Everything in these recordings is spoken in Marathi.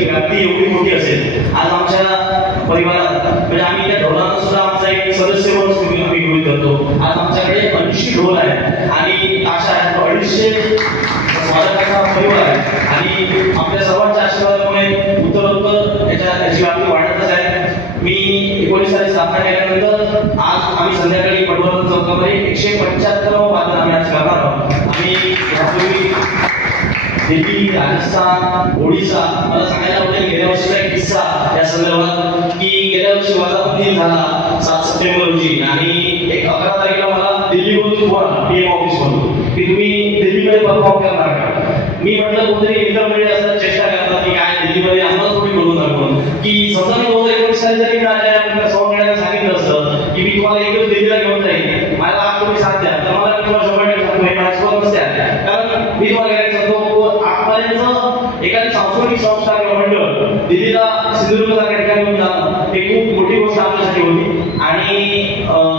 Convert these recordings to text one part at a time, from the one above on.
ढोलाची व्याप्ती एवढी मोठी असेल. आज आमच्या परिवारात म्हणजे आम्ही त्या ढोलांना सुद्धा आमचा एक सदस्य म्हणून आम्ही गृहीत धरतो. आज आमच्याकडे 80 ढोल आहेत आणि ताशा आहेत, 250 वादकाचा परिवार आहे आणि आपल्या सर्वांच्या आशीर्वादामुळे उत्तरोत्तर याची व्याप्ती वाढतच आहे. मी 19 साली स्थापना केल्यानंतर आज आम्ही संध्याकाळी पटवर्धन चौकामध्ये 175 वादन आम्ही आज करणार आहोत. आम्ही यापूर्वी दिल्ली, राजस्थान, ओडिसा, मला सांगायला आवडेल गेल्या वर्षीचा एक किस्सा या संदर्भात की गेल्या वर्षी माझा दिन झाला 7 सप्टेंबर रोजी आणि 11 तारखेला मला दिल्लीमधून फोन आला पीएम ऑफिस मधून की तुम्ही दिल्लीमध्ये परफॉर्म करणार का. मी म्हटलं कोणतरी इंटरमिडिएट असं चेष्टा करतात की काय दिल्लीमध्ये आम्हाला थोडी बोलून दाखवून की समजा मी 2019 साली जरी आपल्याला सौंदर्याने सांगितलं असतं की मी तुम्हाला एक दिवस दिल्लीला घेऊन जाईल, मला आज तुम्ही साथ द्या, तर मला तुम्हाला 100% सांगतो हे माझ्यासोबत नसते. कारण मी तुम्हाला काय सांगतो आजपर्यंत एखादी सांस्कृतिक संस्था किंवा मंडळ दिल्लीला सिंधुदुर्ग सारख्या ठिकाणी घेऊन जाणं हे खूप मोठी गोष्ट आमच्यासाठी होती. आणि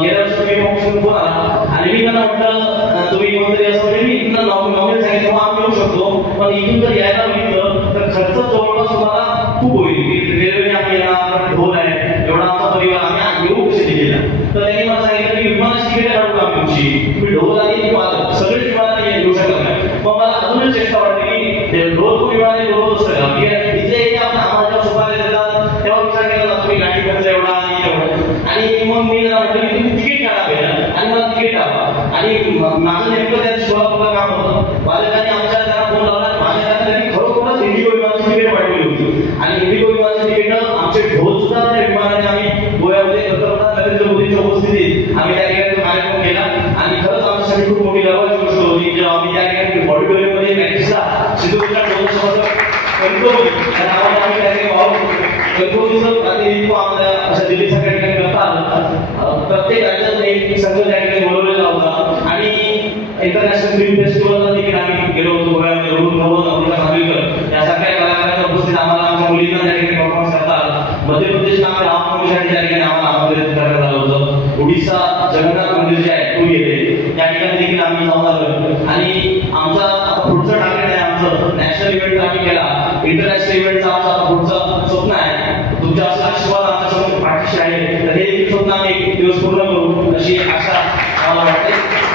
गेल्या वर्षी मी ऑफिसमध्ये फोन आला आणि मी त्यांना म्हटलं तुम्ही कोणतरी असं म्हणजे मी इथं नॉमिनल सांगितलं आम्ही येऊ शकतो, पण इथून जर यायला बघितलं तर खर्च जवळपास तुम्हाला खूप होईल. रेल्वेने आम्ही येणार, ढोल आहे, एवढा आमचा परिवार, आम्ही येऊ कसे दिल्लीला. तर त्यांनी मला सांगितलं की विमानाची तिकीट काढू का आमची, मी ढोल आणि सगळे विमानाने येऊ शकत नाही. मग मला अजूनच चेष्टा वाटते की ढोल पण विमानाने बरोबर असतं का, इथे येते आपण आम्हाला सुपारी देतात तेव्हा विचार केला जातो की गाडी खर्च एवढा आणि तेवढा. आणि मग मी म्हटलं की तुम्ही तिकीट काढा पहिला आणि मला तिकीट टाका. आणि माझं नेमकं त्या 16 काम होतं. बालकांनी आमच्या त्यांना फोन लावला, माझ्या त्यांनी खरोखरच इंडिगो विमानाची तिकीट पाठवली होती आणि इंडिगो विमानाची तिकीट आमचे ढोल सुद्धा त्या विमानाने आम्ही गोव्यामध्ये पंतप्रधान नरेंद्र मोदींच्या उपस्थितीत आम्ही त्या ठिकाणी कार्यक्रम केला आणि खरंच आमच्यासाठी खूप मोठी गर्वाची गोष्ट होती. जेव्हा आम्ही त्या ठिकाणी ऑडिटोरियममध्ये प्रॅक्टिसला सिंधुदुर्गच्या ढोलसोबत कंट्रोल या नावाने आम्ही त्या ठिकाणी वावरतो. कंट्रोलचं प्रतिनिधित्व आम्हाला अशा दिल्लीसारख्या ठिकाणी करता आलं. प्रत्येक राज्यात एक संघ त्या ठिकाणी बोलवलेला होता आणि इंटरनॅशनल फिल्म फेस्टिवलला देखील आम्ही गेलो होतो. गोव्यामध्ये खानविलकर यासारख्या कलाकारांच्या उपस्थित आम्हाला आमच्या मुलींना त्या ठिकाणी परफॉर्मन्स करता आला. मध्य प्रदेशला आम्ही रामनवमीसाठी त्या ठिकाणी आम्हाला आमंत्रित करण्यात आलं होतं. ओडिसा जगन्नाथ मंदिर जे आहे पुरी येथे त्या ठिकाणी देखील आम्ही जाऊन आलो आणि आमचा पुढचं टार्गेट आहे आमचं नॅशनल इव्हेंट आम्ही केला, इंटरनॅशनल इव्हेंटचा आमचा पुढचं स्वप्न आहे. तुमच्या आशीर्वाद आमच्या पाठीशी आहे तर हे स्वप्न आम्ही एक दिवस पूर्ण करू अशी आशा मला वाटते.